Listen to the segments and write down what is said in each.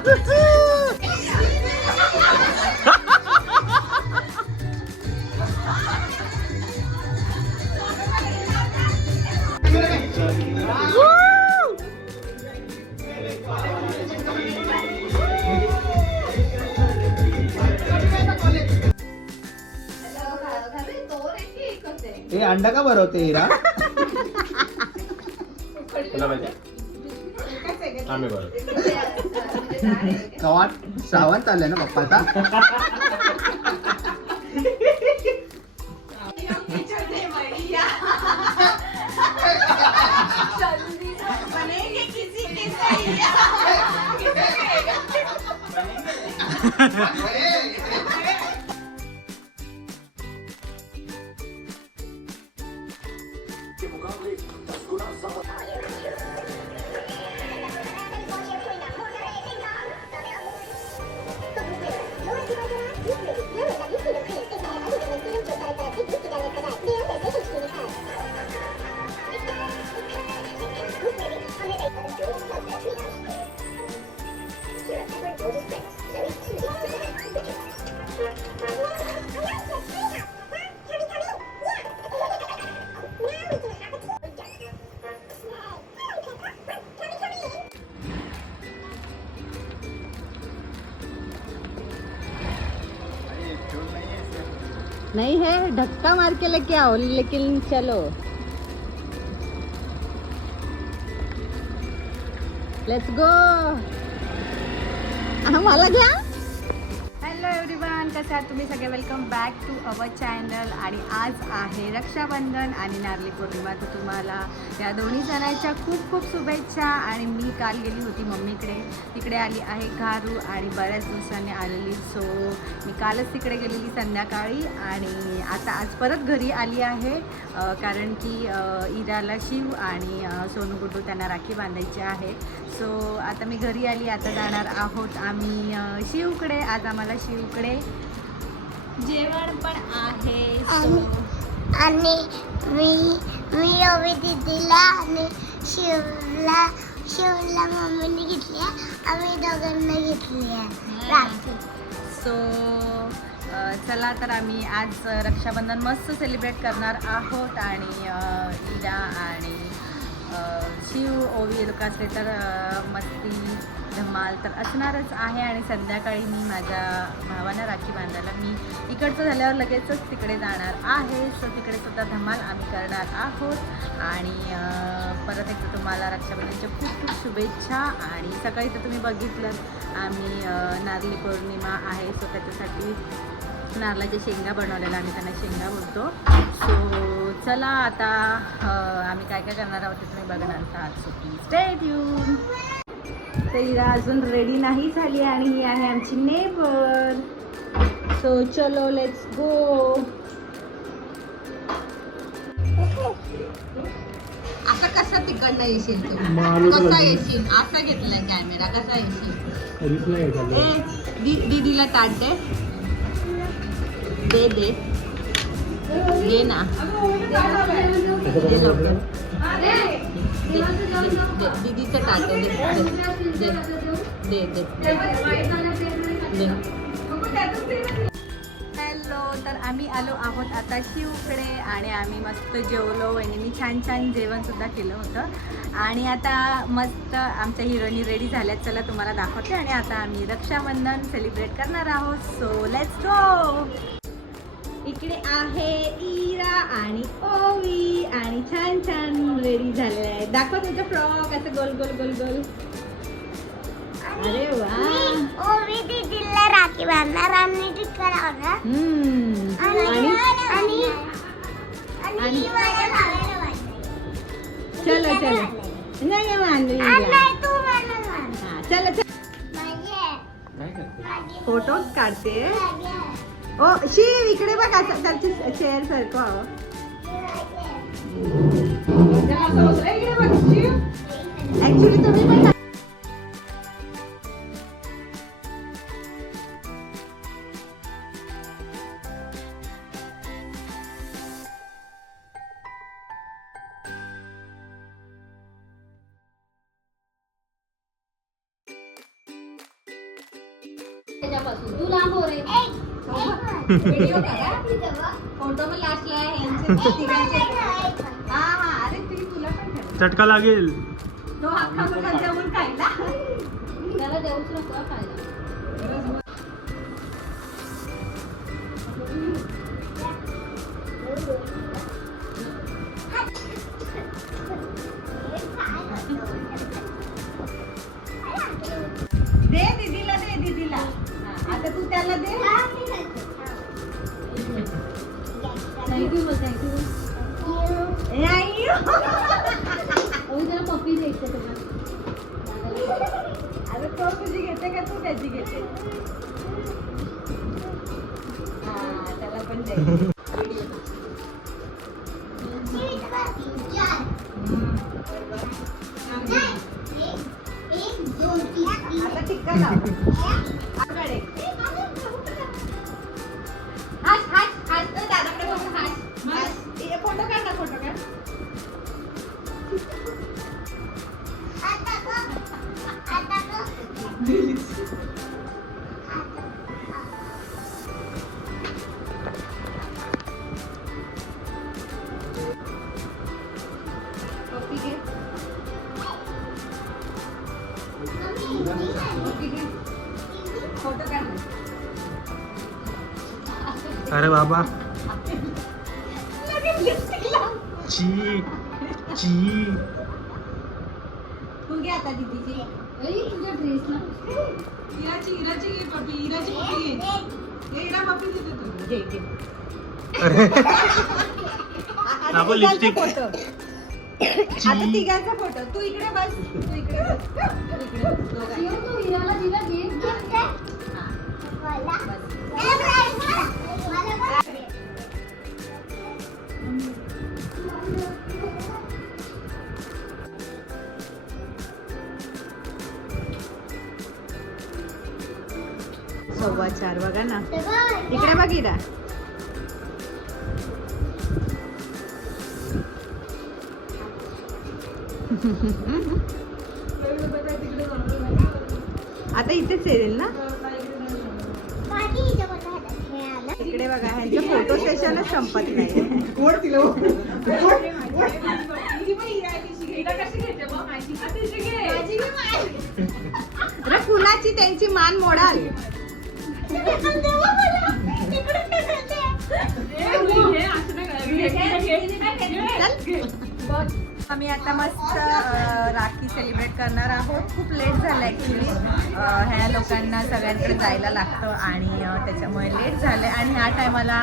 हे अंडा का भरवते हिरा? कवाट श्रावण चाललंय ना पप्पाचा. नहीं है, धक्का मार के लेके आओ, लेकिन चलो लेट्स गो. मला घ्या. हॅलो एव्हरीवन, कसे आहात तुम्ही सगळे? Welcome back to our channel. आणि आज आहे रक्षाबंधन आणि नारळी पौर्णिमा, तर तुम्हाला या दोन्ही सणाच्या खूप खूप शुभेच्छा. आणि मी काल गेली होती मम्मीकडे, तिकडे आली आहे घारू आणि बऱ्याच दिवसांनी आलेली. सो मी कालच तिकडे गेलेली संध्याकाळी आणि आता आज परत घरी आली आहे, कारण की इराला शिव आणि सोनू गुड्डू त्यांना राखी बांधायची आहे. सो आता मी घरी आली. आता जाणार आहोत आम्ही शिवकडे. आज आम्हाला शिवकडे जेवण पण आहे. आणि मी दीदीला आणि शिवला मम्मीने घेतली, आम्ही दोघांना घेतली राखी. सो चला तर आम्ही आज रक्षाबंधन मस्त सेलिब्रेट करणार आहोत. आणि इरा आणि शिव ओवी लोक असले तर मस्ती धमाल तर असणारच आहे. आणि संध्याकाळी मी माझ्या भावांना राखी बांधायला मी इकडचं झाल्यावर लगेचच तिकडे जाणार आहे. सो तिकडे सुद्धा धमाल आम्ही करणार आहोत. आणि परत एकदा तुम्हाला रक्षाबंधनच्या खूप खूप शुभेच्छा. आणि सकाळी तर तुम्ही बघितलं आम्ही नारळी पौर्णिमा आहे, सो त्याच्यासाठी नारळाच्या शेंगा बनवलेल्या, आम्ही त्यांना शेंगा बोलतो. सो चला आता आम्ही काय काय करणार आहोत ते तुम्ही बघणार आहात. So please stay tune. तर हिरा अजून रेडी नाही झाली आणि ही आहे आमची नेबर. सो चलो लेट्स गो. आता कसा तिकडनं येशील तू? कसा येशील? असा घेतलाय कॅमेरा, कसा येशील? दीदीला ताट दे दे दे दे ना, दीदीचं ताट दे दे दे दे दे. हॅलो, तर आम्ही आलो आहोत आता शिवकडे आणि आम्ही मस्त जेवलो. वहिनींनी छान छान जेवणसुद्धा केलं होतं. आणि आता मस्त आमच्या हिरोईनी रेडी झाल्यात. चला तुम्हाला दाखवते. आणि आता आम्ही रक्षाबंधन सेलिब्रेट करणार आहोत. So let's go. इकडे आहे इरा आणि ओवी आणि छान छान रेडी झालेले आहे. दाखव तुमचं फ्रॉक असं गोल गोल गोल गोल. अरे वा. ओवी दीदीला राखी बांधणार आणि टिक्का लावणार. आणि चलो चलो. नाही बांधली. चलो चलो. फोटोज काढते. ओ शिव इकडे बघ, असं त्याची चेअर सारखं. ऍक्च्युली तुम्ही पण त्याच्यापासून तू लांब हो रे व्हिडिओ करा फोटो पण लास्टला आहे यांचे तिघांचे. हा हा अरे ती तुला पण ठेव. चटका लागेल. तो अख्खा मुलगा जेवून खायला. त्याला देऊच नको खायला. दे दीदीला दे दीदीला. आता तू त्याला दे. थँक्यू बोल थँक्यू. ए आई त्याला पप्पी द्यायचं तुला. अरे तो तुझी घेते का तू त्याची घेते. हा त्याला पण दे. आता टिक्का लाव. आकडे. हास हास हास तर दादाकडे बघ हास. बस. ए, फोटो काढ ना फोटो काढ. पप्पी घे. पप्पी घे. फोटो काढ. अरे बाबा लगेच लिपस्टिक लाव. ची ची. तू घे आता दीदीची. अरे तुझ्या ड्रेसला घे घे. अरे आता आपण तिघांचा lipstick. फोटो. आता तिघांचा फोटो. तू इकडे बस. तू इकडे बस. तू इकडे बस. दोघांचा. शिव तू हिराला दिला घे. सव्वा चार बघा ना. इकडे बघ इरा. आता इथेच येईल ना. इकडे बघा ह्यांचं फोटो सेशनच संपत नाही. अरे फुलाची त्यांची मान मोडाल. आम्ही आता मस्त राखी सेलिब्रेट करणार आहोत. खूप लेट झालं ॲक्च्युली. ह्या लोकांना सगळ्यांकडे जायला लागतं आणि त्याच्यामुळे लेट झालं आहे. आणि ह्या टायमाला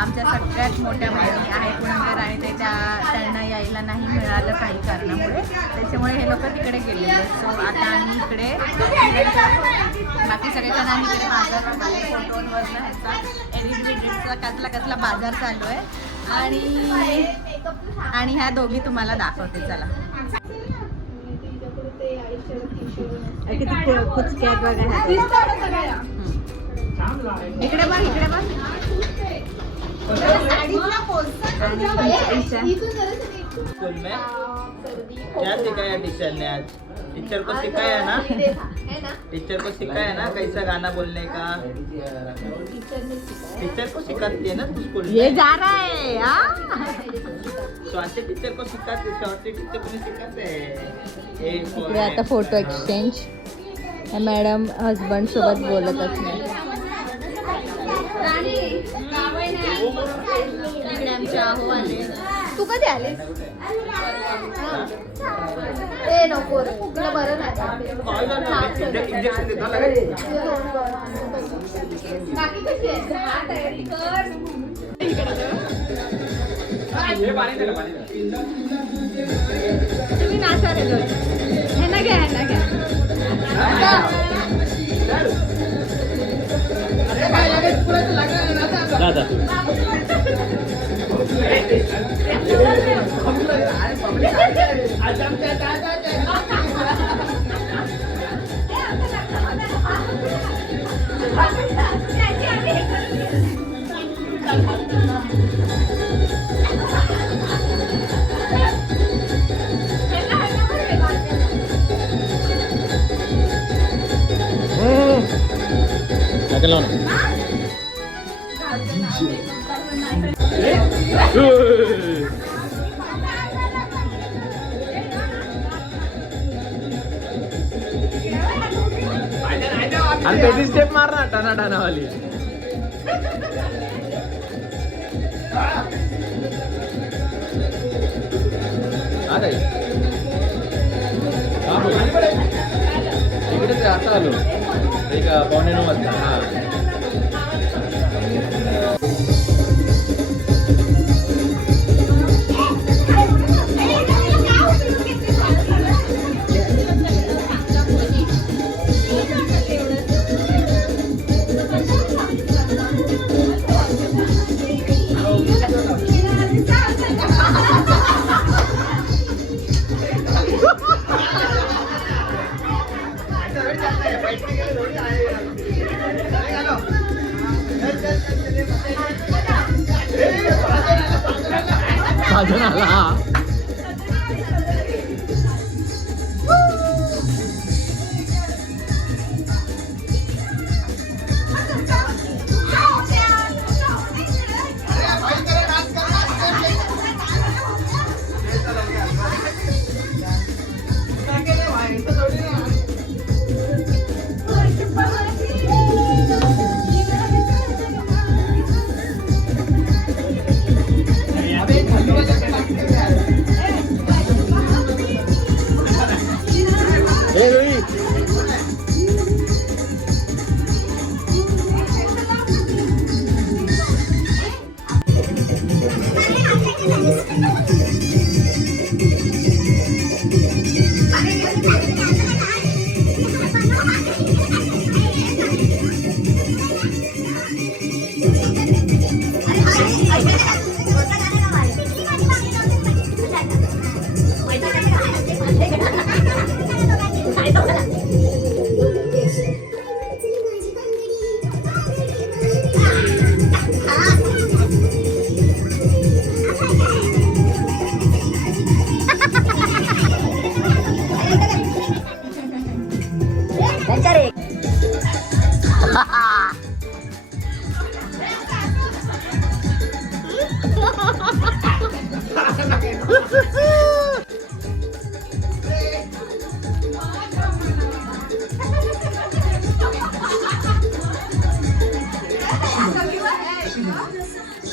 आमच्या सगळ्यात मोठ्या बहिणी आहेत पुणेकर आणि ते त्यांना यायला नाही मिळालं काही कारणामुळे. त्याच्यामुळे हे लोक तिकडे गेलेले आहेत. सो आता आम्ही इकडे बाकी सगळेजण आम्ही इकडे बाजार फोटोंवरनं ह्याचा एडिट कसला बाजार चालू आहे. आणि ह्या दोघी तुम्हाला दाखवते. चला किती कुचक्यात बघा. इकडे बघ इकडे बघ. स्कूल में क्या सिखाया टीचर ने आज? टीचर को सिखाया ना? टीचर को सिखाया ना कैसा गाना बोलने का? टीचर को सिखाती है ना तू स्कूल ये में? जा रहा है. स्वाती टीचर को सिखाते, स्वाती टीचर को नहीं सिखाते. इकडे आता फोटो एक्सचेंज. मॅडम हजबंड सोबत बोलतच नाही. इकडे आमच्या अहो आले. तू कधी आलेस? ए नको रे तुला बरं नाही. इंजेक्शन देता बाकी कशी आहे हा तयारी कर. तुम्ही नाचा रे दोन. ह्यांना घ्या ह्यांना घ्या. लाव ना. आणि त्याची स्टेप मार ना टाना टानावाली. इकडेच आता आलो एक 8:45 वाजता. हा साजन आला.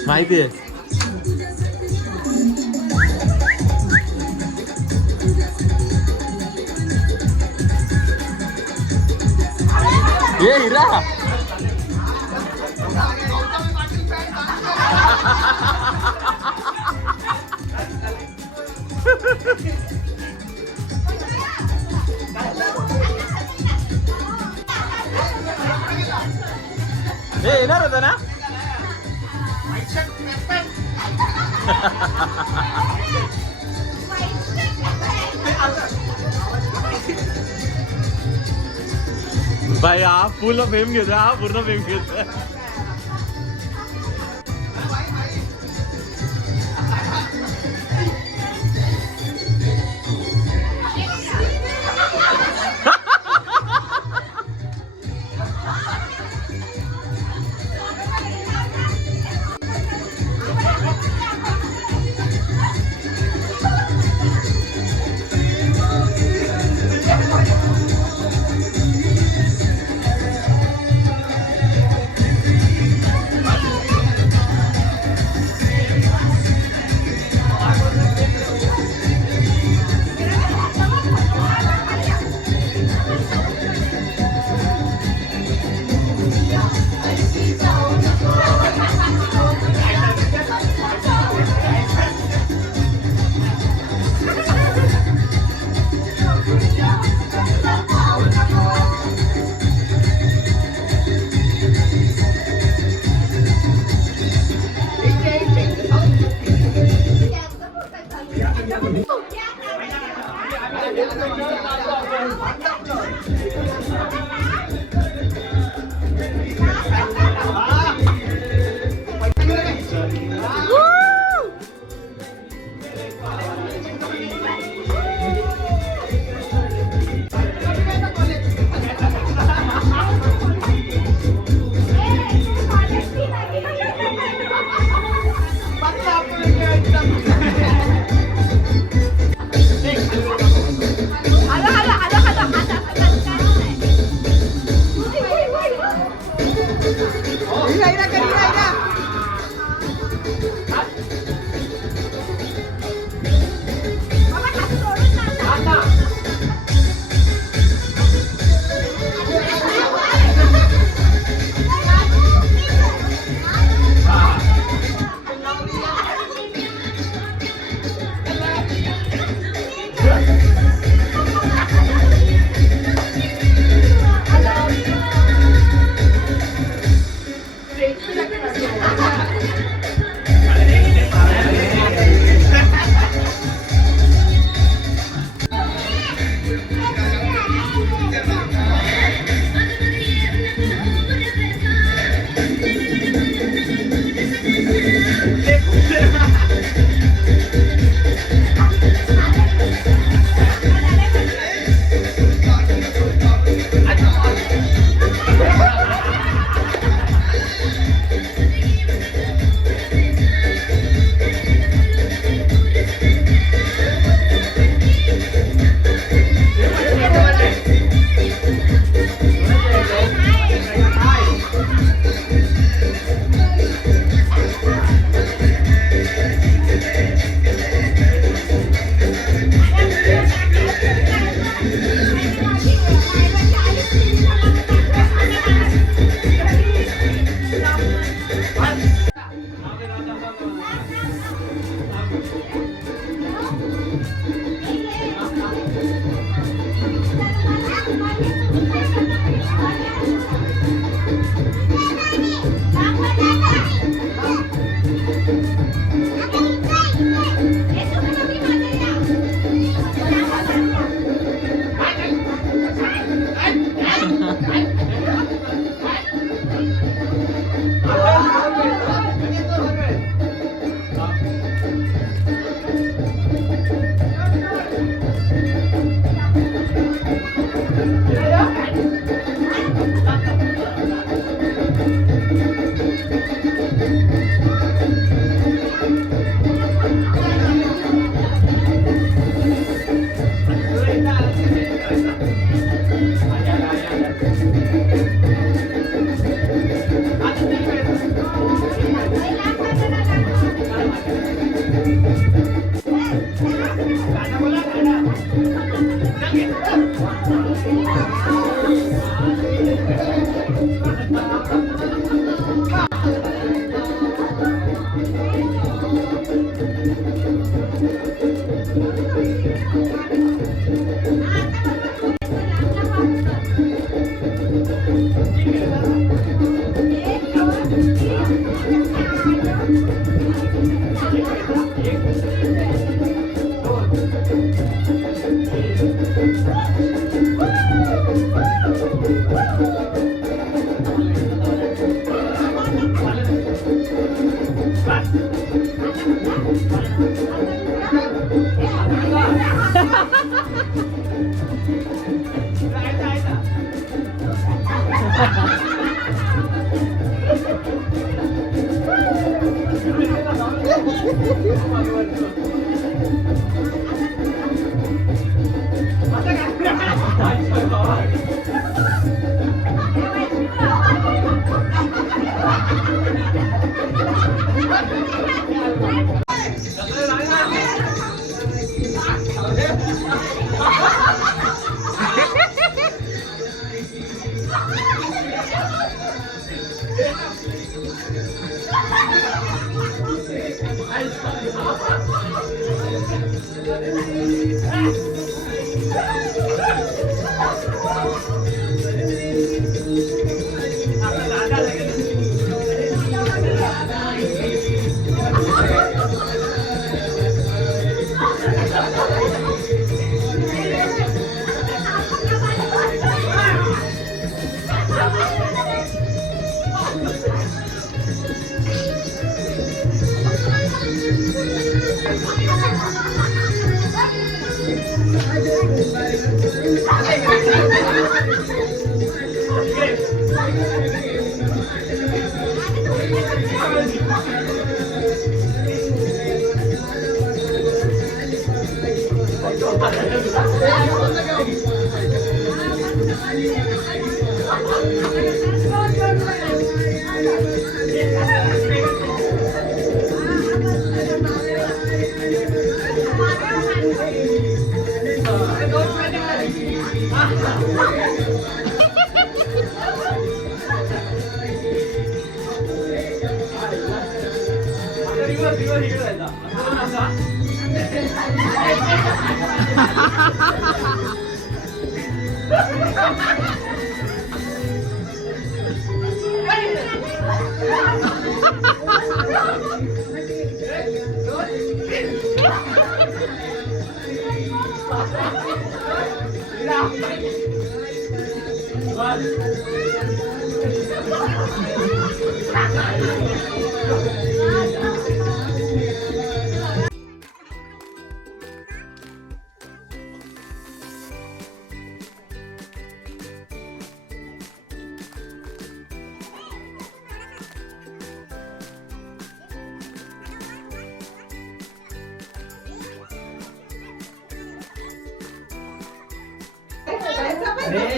माहिती आहे. ये हिरा हे येणार होता ना. भाई हा पूर्ण फेम घेतोय. हा पूर्ण फेम घेतोय.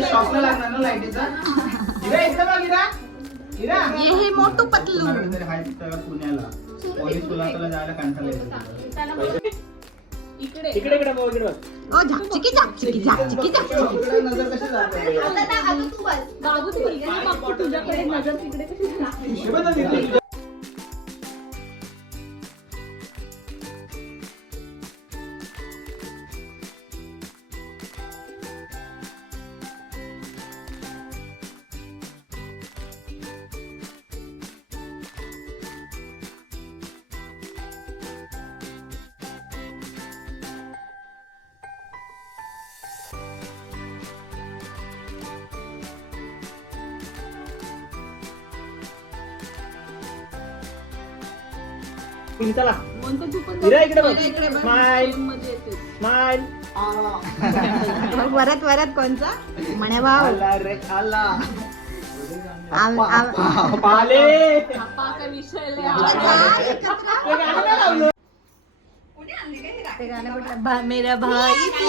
शॉकला लागणार ना लाईटीचा. ये हे मोठू पतलू पुण्याला पोलीस तुला जायला कंटाळा येतो. इकडे इकडे बघ, इकडे बघ. ओ झाकचिकी झाकचिकी झाकचिकी झाकचिकी. इकडे नजर कशी जाते? बाबू तू मुलगा बघ तुझ्याकडे नजर तिकडे कशी जाते. चला म्हणतो तू पण इरा इकडे बघ. इकडे बघ. Smile. मध्ये येतेस. स्माइल. वरत वरत कोणचा म्हणे भाऊ आला रे आला. आम- पाले. का विषय लय ते गाणं नाही लावलं. ते गाणं म्हटलं मेरा भाई तू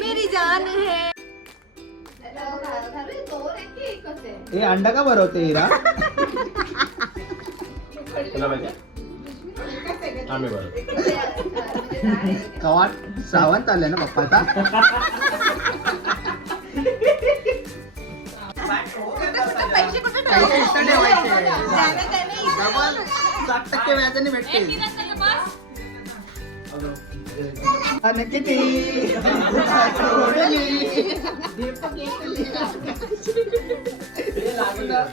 मेरी जान है. हे अंडा का भरवते हिरा? तुला पाहिजे आम्ही बरं कवाट श्रावण चाललंय ना पप्पाचा. पैसे कुठे पैसे इथं ठेवायचे. डबल 60% व्याजाने भेटते. आणि किती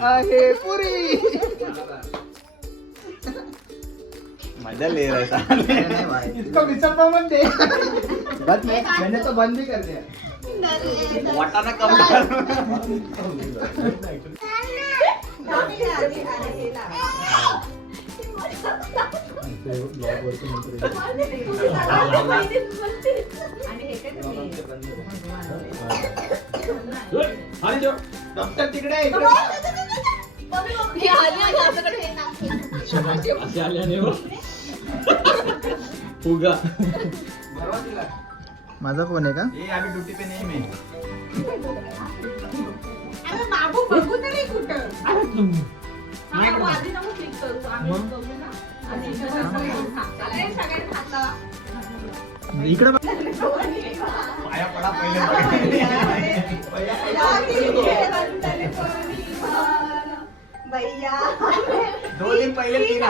आहे पुरी. मजा ले रहा था इसको विसर्पा मत दे. बस मैंने तो बंद ही कर दिया. वाटाणा कम कर डॉक्टर तिकडे आहे, इकडे. असे आल्याने फुगा माझा फोन आहे का? ये अभी ड्यूटी पे नहीं मैं बाबू बघू तरी कुठं आधी नको क्लिक करू आम्ही बघू ना आणि सगळ्यांनी खातला इकडे बघ. पाया पडा पहिले भैया 2 दिन पहले 3000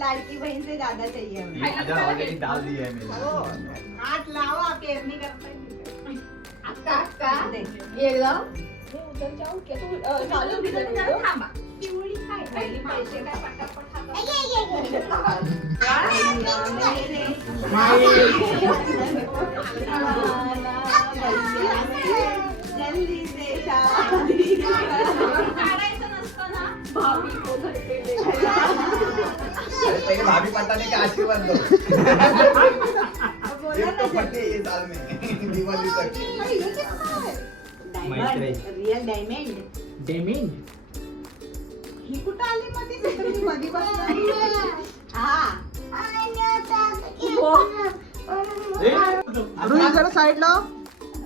लाडकी बहन से ज्यादा चाहिए हमें. 3000 ऑलरेडी डाल दिया है मैंने हात लावा पेरणी करता अक्का ये लो. चालू बिलून जरा थांबा. पिवळी काय पहिली पैसे काय पटापट जल्दी से शादी काढायचं नसतं ना भाभी को घर पे ले पहले भाभी पटाने का आशीर्वाद दो बोला तो पट्टे ये साल में दिवाली तक रियल डायमंड ही कुठं आली मध्ये मधी हा रुही जरा साइड लाव.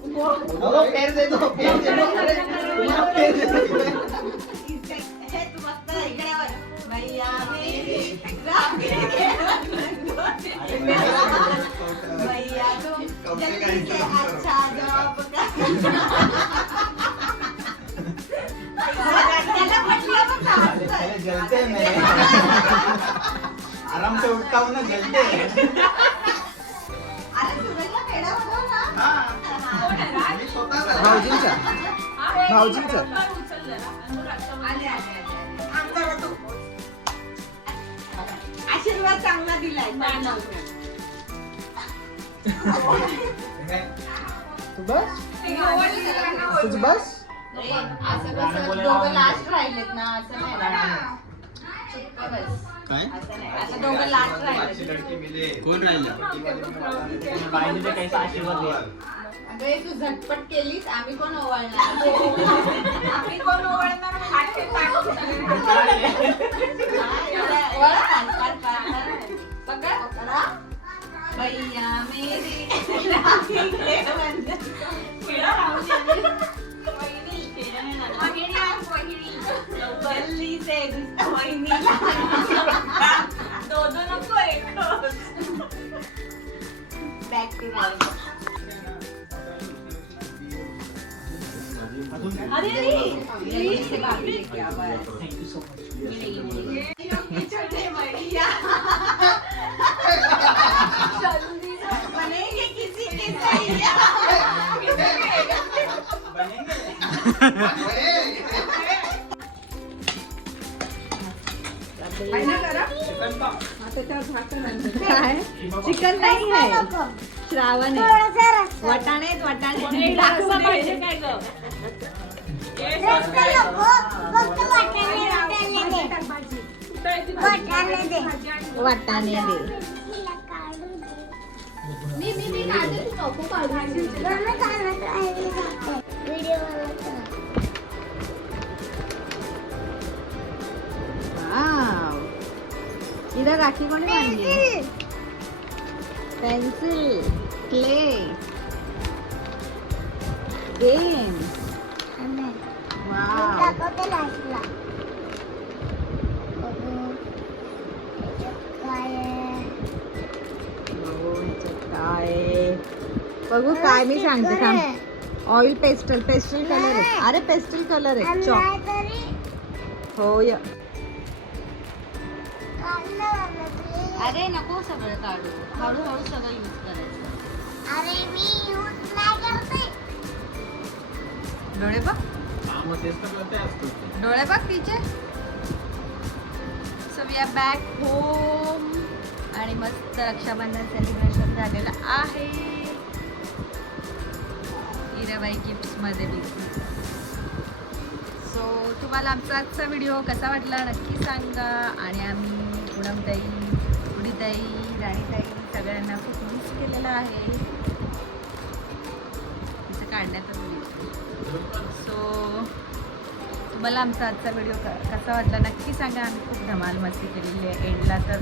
पैर दे दो, पैर दे दो. पैर दे दो. हे तू मस्त इकडे बघ. भैया मेरे भैया तुम जल्दी से अच्छा जॉब त्याला म्हटलं बघ ना. पहले जलते हैं मैं. आराम से उठता हूँ ना, जलते हैं. अरे सूरजला पेढा बनव ना. मी स्वतः भाऊजींचा. भाऊजींचा. आले आले आमचा तू आशीर्वाद चांगला दिलाय. तू बस. तुझ बस. असं कसं दोघं लास्ट राहिलेत ना असं नाही. चुप बस. काय? असं नाही. आता दोघं लास्ट राहिलेत. लड़की मिले कोण राहिलं? अगं हे तू झटपट केलीस आम्ही कोण ओवाळणार. आम्ही कोण ओवाळणार खाटे पकड भैया मेरे जल्दी से दो नको एक बॅक टू बनेंगे किसी के चिकन नाही आहे श्रावण आहे. वटाणे थोडासा रस्सा. वटाणे पाहिजे काय ग वाटाणे दे. मी काढते तू नको काढू. वाव. इधर राखी कोणी बांधली? Pencil, clay, pen. वाव. बघू काय मी सांगते थांब. ऑइल पेस्टल कलर आहे. अरे पेस्टल कलर आहे. चॉक होय. अरे नको सगळं काढू. हळूहळू सगळं यूज करायचं. अरे मी यूज नाही करते. डोळे बघ. मग तेच तर करते असतो ते. डोळे बघ तिचे. So we are back home आणि मस्त रक्षाबंधन सेलिब्रेशन झालेलं आहे. हिराबाई गिफ्ट्समध्ये बिझी. सो तुम्हाला आमचा आजचा व्हिडिओ कसा वाटला नक्की सांगा. आणि आम्ही पूनमताई, उडीताई, राणीताई सगळ्यांना खूप मिस केलेलं आहे. तिचं काढण्यातच सो तुम्हाला आमचा आजचा व्हिडिओ कसा वाटला नक्की सांगा. आम्ही खूप धमाल मस्ती केलेली आहे. एंडला तर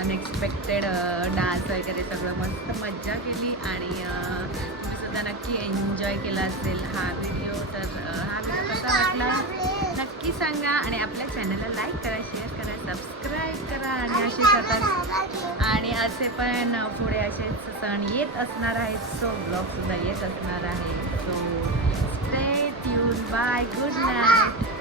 अनएक्सपेक्टेड डान्स वगैरे सगळं मस्त मज्जा केली. आणि तुम्ही सुद्धा नक्की एन्जॉय केला असेल हा व्हिडिओ. तर हा व्हिडिओ कसा वाटला नक्की सांगा. आणि आपल्या चॅनलला लाईक करा, शेअर करा, सबस्क्राईब करा. आणि असे पण पुढे असेच सण येत असणार आहेत. सो ब्लॉगसुद्धा येत असणार आहे. So stay tune. Bye. Good night.